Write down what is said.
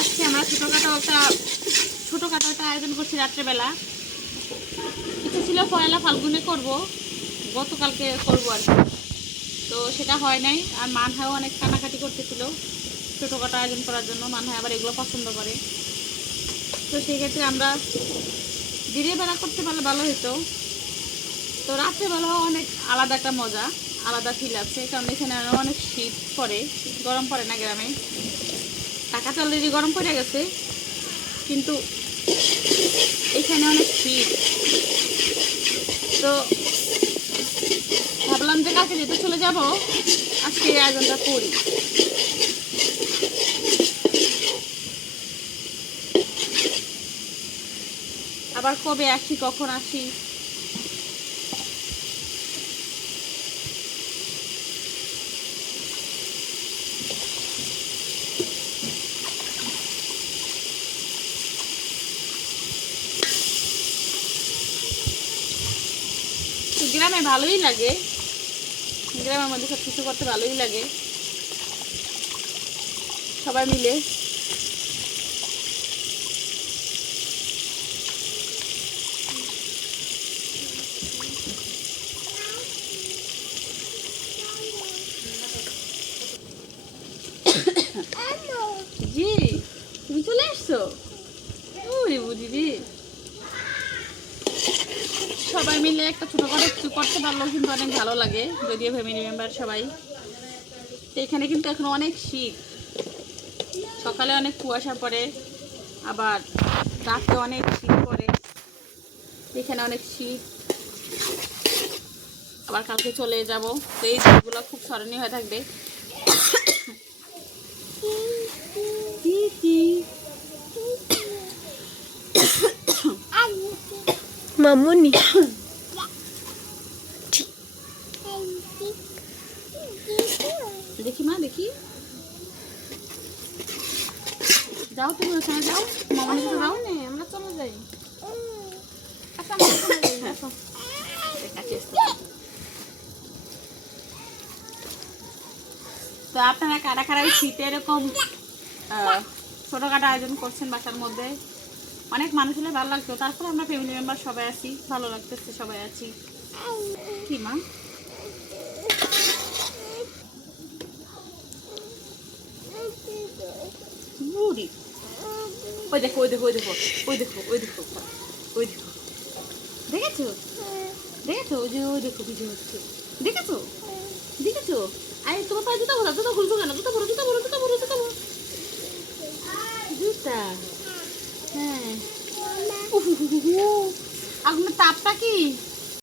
আজকে আমরা ছোটোখাটো একটা আয়োজন করছি রাত্রেবেলা। ইচ্ছে ছিল পয়লা ফাল্গুনে করব, গতকালকে করব আর কি। তো সেটা হয় নাই। আর মানহাও অনেক কানাকাটি করতেছিল ছোটোখাটো আয়োজন করার জন্য। মানহা আবার এগুলো পছন্দ করে। তো সেক্ষেত্রে আমরা দিনের বেলা করতে পারলে ভালো হতো। তো রাত্রেবেলাও অনেক আলাদা একটা মজা, আলাদা ফিল আছে। কারণ এখানে অনেক শীত পড়ে, গরম পড়ে না গ্রামে। টাকাতে অলরেডি গরম পড়ে গেছে, কিন্তু এখানে অনেক শীত। তো ভাবলাম যে কালকে যেতে চলে যাব, আজকে এই আয়োজনটা করি। আবার কবে আসি, কখন আসি, গ্রামে ভালোই লাগে। গ্রামের মধ্যে সব কিছু করতে ভালোই লাগে সবাই মিলে। জি, তুমি চলে আসছো? ওরে বুঝি, সবাই মিলে একটা ছোটখাটো কিছু করতে পারলেও কিন্তু অনেক ভালো লাগে, যদিও ফ্যামিলি মেম্বার সবাই। তো এখানে কিন্তু এখন অনেক শীত, সকালে অনেক কুয়াশা পড়ে, আবার রাতে অনেক শীত পড়ে। এখানে অনেক শীত। আবার কালকে চলে যাব। তো এই দিনগুলো খুব স্মরণীয় হয়ে থাকবে। মামুনি দেখি মা, দেখি। যাও, তুমি ওখানে যাও, মামার সাথে যাও। আমরা চলে যাই। আচ্ছা, আমরা চলে যাই, আসো। দেখাচ্ছি। তো আপনারা কারা কারা শীতে এরকম ছোটখাটো আয়োজন করছেন বাসার মধ্যে? অনেক মানুষ হলে ভালো লাগতো। তারপর আমরা ফ্যামিলি মেম্বার সবাই আছি, ভালো লাগতেছে, সবাই আছি। কি মা? বুড়ি, ওই দেখো, ওই দেখো, ওই দেখো, ওই দেখো, ওই দেখো, ওই দেখো, দেখেছো? দেখেছো? ওই যে ওই দেখো, ভিজে হচ্ছে, দেখেছো? দেখেছো? আরে তোমার পায়ে জুতা ভরা, জুতা খুলছো কেন? জুতা ভরো, জুতা ভরো, জুতা ভরো, জুতা ভরো, জুতা। হ্যাঁ, আগুনের তাপটা কি